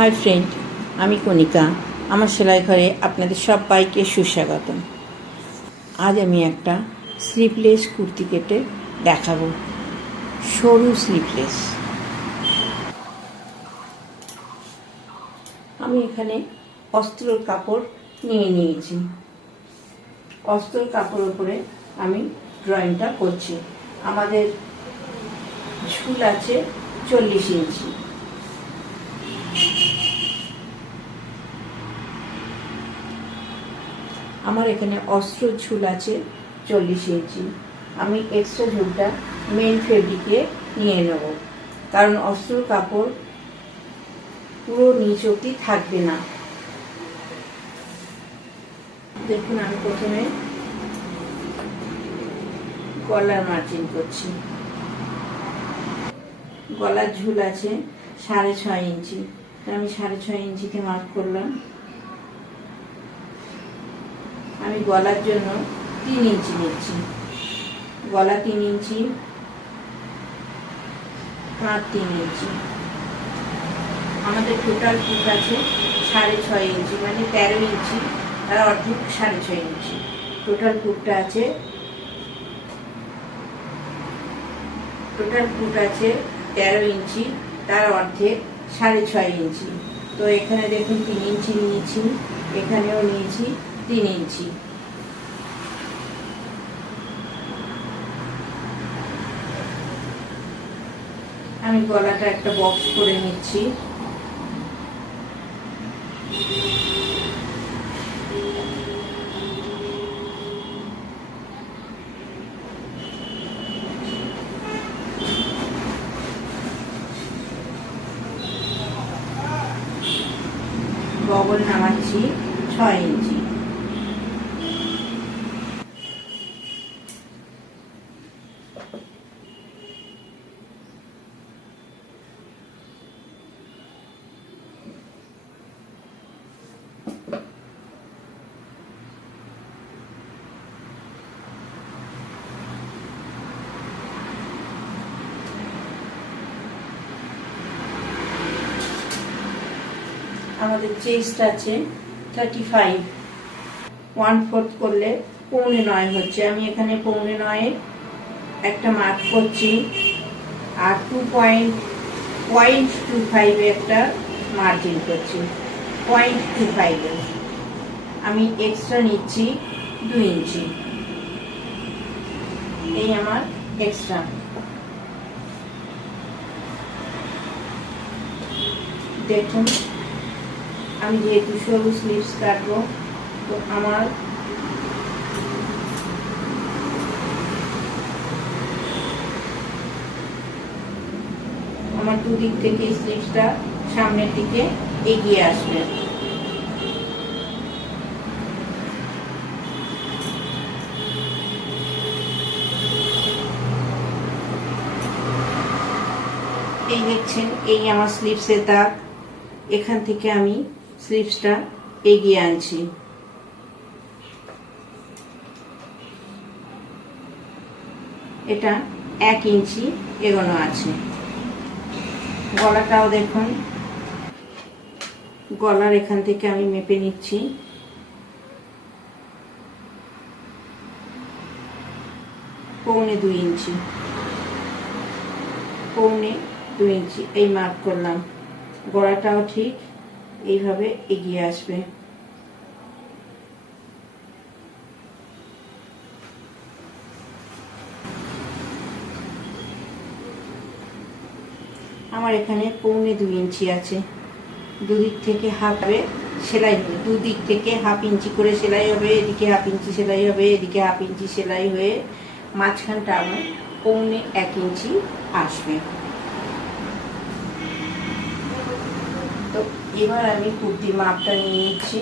Hi friend, আমি কণিকা। আমার সেলাই ঘরে আপনাদের সবাইকে সুস্বাগতম। আজ আমি একটা স্লিভলেস কুর্তি কেটে দেখাবো, সরু স্লিভলেস। আমি এখানে অস্ত্রর কাপড় নিয়ে নিয়েছি। অস্ত্রর কাপড়ের উপরে আমি ড্রয়িংটা করছি। আমাদের ঝুল আছে 40 ইঞ্চি। আমার এখানে অস্ত্র ঝুল আছে 40 ইঞ্চি। আমি এক্সট্রা ঝুলটা মেন ফেব্রিকে নিয়ে নেব, কারণ অস্ত্র কাপড় পুরো নিচ অবধি থাকবে না। দেখুন, আমি প্রথমে গলার মার্জিন করছি। গলার ঝুল আছে 6.5 ইঞ্চি, আমি 6.5 ইঞ্চিতে মার্ক করলাম। আমি গলার জন্য 3 ইঞ্চি নিচ্ছি। গলা 3 ইঞ্চি, কাঁধ 3 ইঞ্চি। আমাদের টোটাল ফুট আছে 6.5 ইঞ্চি, মানে 13 ইঞ্চি আর অর্ধেক 6.5 ইঞ্চি। টোটাল ফুট আছে 13 ইঞ্চি, তার অর্ধেক 6.5 ইঞ্চি। তো এখানে দেখুন 3 ইঞ্চি নিয়েছি, এখানেও নিয়েছি 3 ইঞ্চি। আমি গলাটা একটা বক্স করে নিচ্ছি। বগল নামাচ্ছি 6 ইঞ্চি। আমাদের চেস্ট আছে 35, 1/4 করলে 8.25 হচ্ছে। আমি এখানে 8.25 একটা মার্ক করছি, আর 2.25 একটা মার্জিন করছি। 0.25 আমি এক্সট্রা নিচ্ছি 2 ইঞ্চি। এই আমার এক্সট্রা। দেখুন, আমি যেহেতু সরু স্লিভস কাটবো, তো আমার দুদিক থেকে স্লিভসটা সামনের দিকে এগিয়ে আসবে। এই দেখছেন, এই আমার স্লিভসের দাগ। এখান থেকে আমি স্লিভসটা এগিয়ে আনছি। এটা 1 ইঞ্চি এগোনো আছে। গলাটাও দেখুন, গলার এখান থেকে আমি মেপে নিচ্ছি। পৌনে 2 ইঞ্চি, পৌনে 2 ইঞ্চি এই মার্ক করলাম। গলাটাও ঠিক এইভাবে এগিয়ে আসবে। আমার এখানে পৌনে 2 ইঞ্চি আছে। দুদিক থেকে হাফে সেলাই হবে, দুদিক থেকে 1/2 ইঞ্চি করে সেলাই হবে। এদিকে 1/2 ইঞ্চি সেলাই হবে, এদিকে 1/2 ইঞ্চি সেলাই হয়ে মাঝখানটা আমার পৌনে 1 ইঞ্চি আসবে। তো এবার আমি কুর্তির মাপটা নিয়ে নিচ্ছি।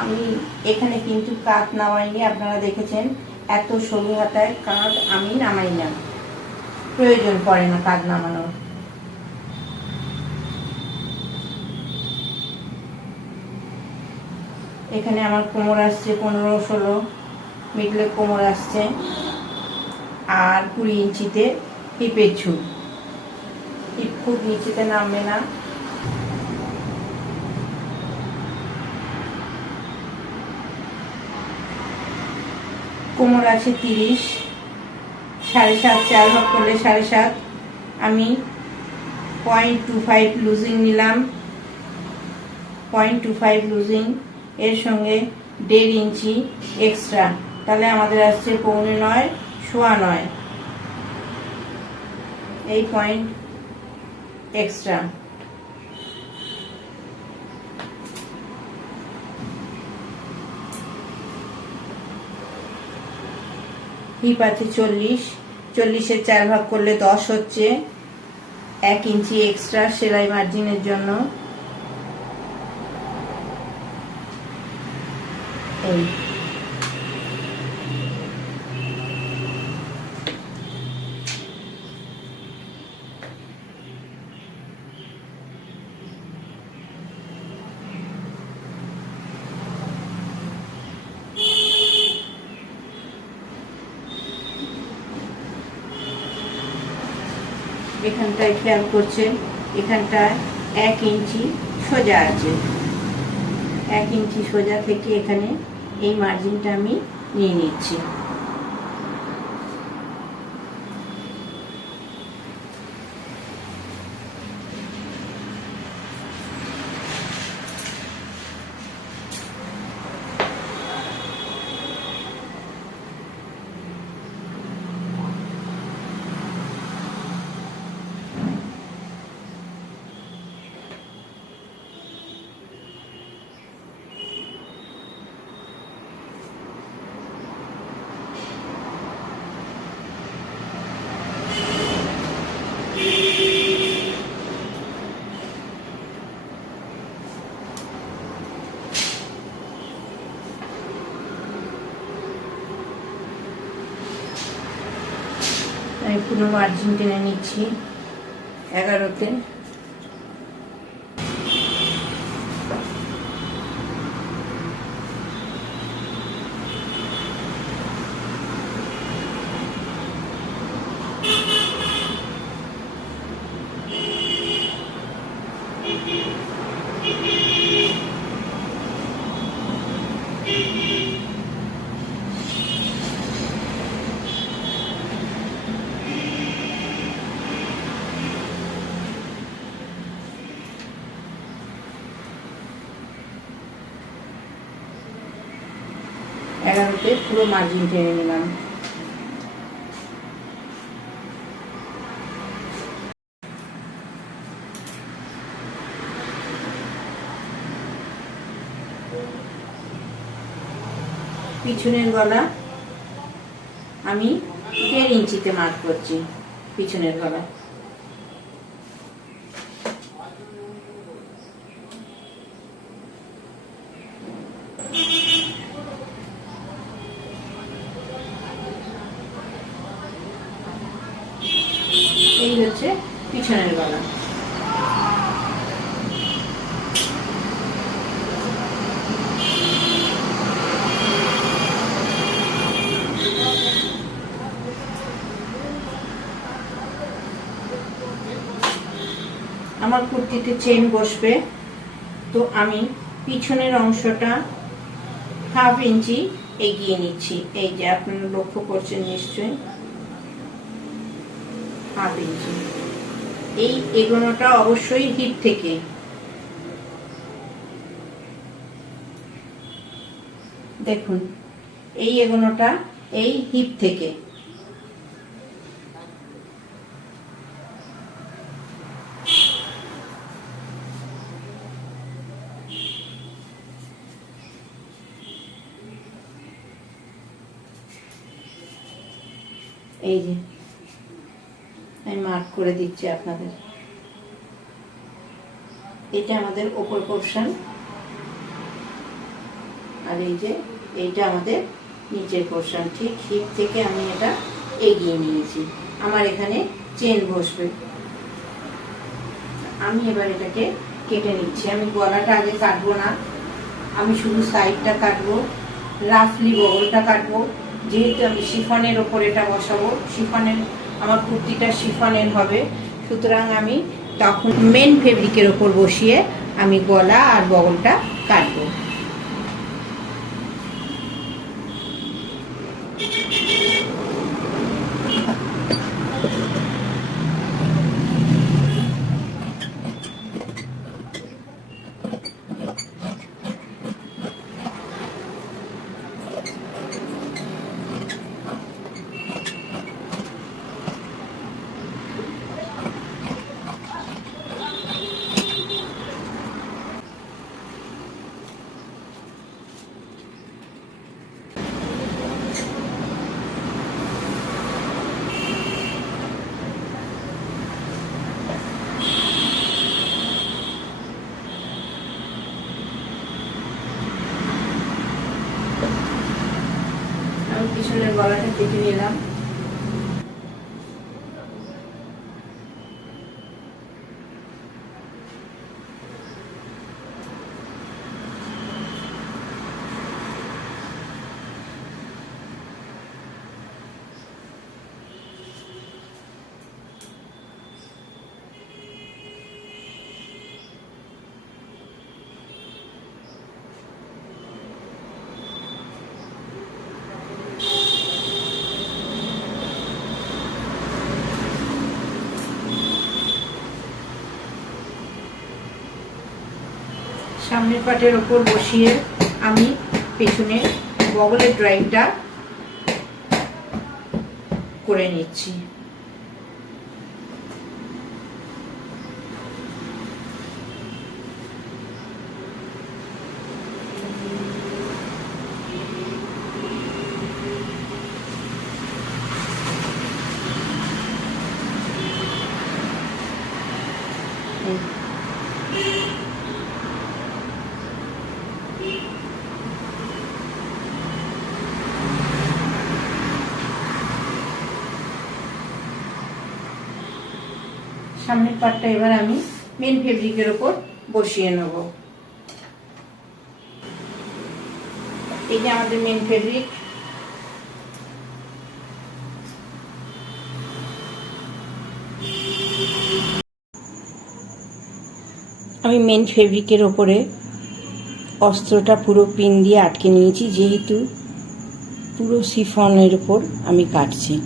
আমি এখানে কিন্তু কাঁধ নামাইনি। আপনারা দেখেছেন এত সরু হাতায় কাঁধ আমি নামাই না, প্রয়োজন পড়ে না কাঁধ নামানোর। এখানে আমার কোমর আসছে 15-16, মিডলে কোমর আসছে, আর 20 ইঞ্চিতে হিপের ঝুল। হিপ খুব নিচেতে নামবে না। কোমর আছে 30, 7.5 4 ভাগ করলে 7.5। আমি 0.25 লুজিং নিলাম, 0.25 লুজিং, এর সঙ্গে 1.5 ইঞ্চি এক্সট্রা, তাহলে আমাদের আসছে 8.25 9.25। এই পয়েন্ট এক্সট্রা। হিপ আছে 40, 40-এর 4 ভাগ করলে 10 হচ্ছে, 1 ইঞ্চি এক্সট্রা সেলাই মার্জিনের জন্য। এই এখানটায় খেয়াল করছেন, এখানটায় 1 ইঞ্চি সোজা আছে। 1 ইঞ্চি সোজা থেকে এখানে এই মার্জিনটা আমি নিয়ে নিচ্ছি। আমি পুরো মার্জিন টেনে নিচ্ছি 11-তে। পুরো মার্জিন টেনে নিলাম। পিছনের গলা আমি 1.5 ইঞ্চিতে মার্ক করছি। পিছনের গলা এই হচ্ছে পিছনের গলা। আমার কুর্তিতে চেন বসবে, তো আমি পিছনের অংশটা 1/2 ইঞ্চি এগিয়ে নিচ্ছি। এই যে আপনারা লক্ষ্য করছেন নিশ্চয়ই, 1/2 ইঞ্চি। এই এগোনোটা অবশ্যই হিপ থেকে। দেখুন এই এগোনোটা এই হিপ থেকে। এই যে আমি মার্ক করে দিচ্ছি আপনাদের। এটা আমাদের উপর পোরশন, আর এই যে এইটা আমাদের নিচের পোরশন। ঠিক হিপ থেকে আমি এটা এগিয়ে নিয়েছি। আমার এখানে চেন বসবে। আমি এবার এটাকে কেটে নিচ্ছি। আমি গলাটা আগে কাটবো না, আমি শুধু সাইডটা কাটবো, রাফলি বগলটা কাটবো। যেহেতু আমি শিফনের ওপর এটা বসাবো, শিফনের আমার কুর্তিটা শিফনের হবে, সুতরাং আমি তখন মেন ফেব্রিকের ওপর বসিয়ে আমি গলা আর বগলটা কাটবো। আমি পিছনের গলাটা কেটে নিলাম। সামনের পাটের ওপর বসিয়ে আমি পেছনে বগলের ড্রাইভটা করে নিচ্ছি। সামনের পাটটা এবার আমি মেন ফেব্রিকের ওপর বসিয়ে নেব। এই যে আমাদের মেন ফেব্রিক। আমি মেন ফেব্রিকের ওপরে অস্ত্রটা পুরো পিন দিয়ে আটকে নিয়েছি, যেহেতু পুরো শিফনের ওপর আমি কাটছি।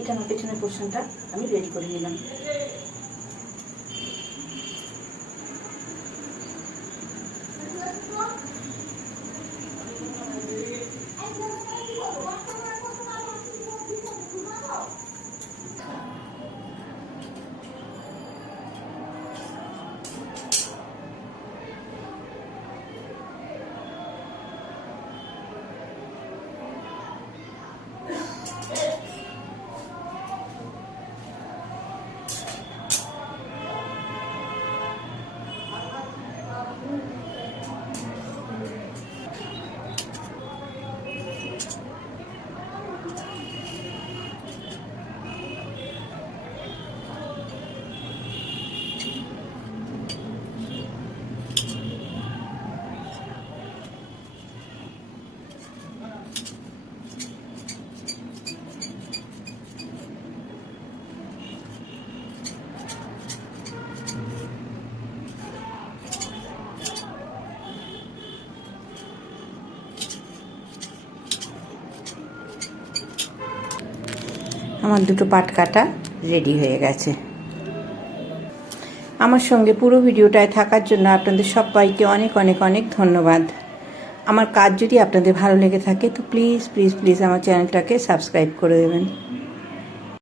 এটা আমার পেছনের পোর্শনটা আমি রেডি করে নিলাম। আমার দুটো পাট কাটা রেডি হয়ে গেছে। আমার সঙ্গে পুরো ভিডিওটায় থাকার জন্য আপনাদের সবাইকে অনেক অনেক অনেক ধন্যবাদ। আমার কাজ যদি আপনাদের ভালো লেগে থাকে তো প্লিজ প্লিজ প্লিজ আমার চ্যানেলটাকে সাবস্ক্রাইব করে দেবেন।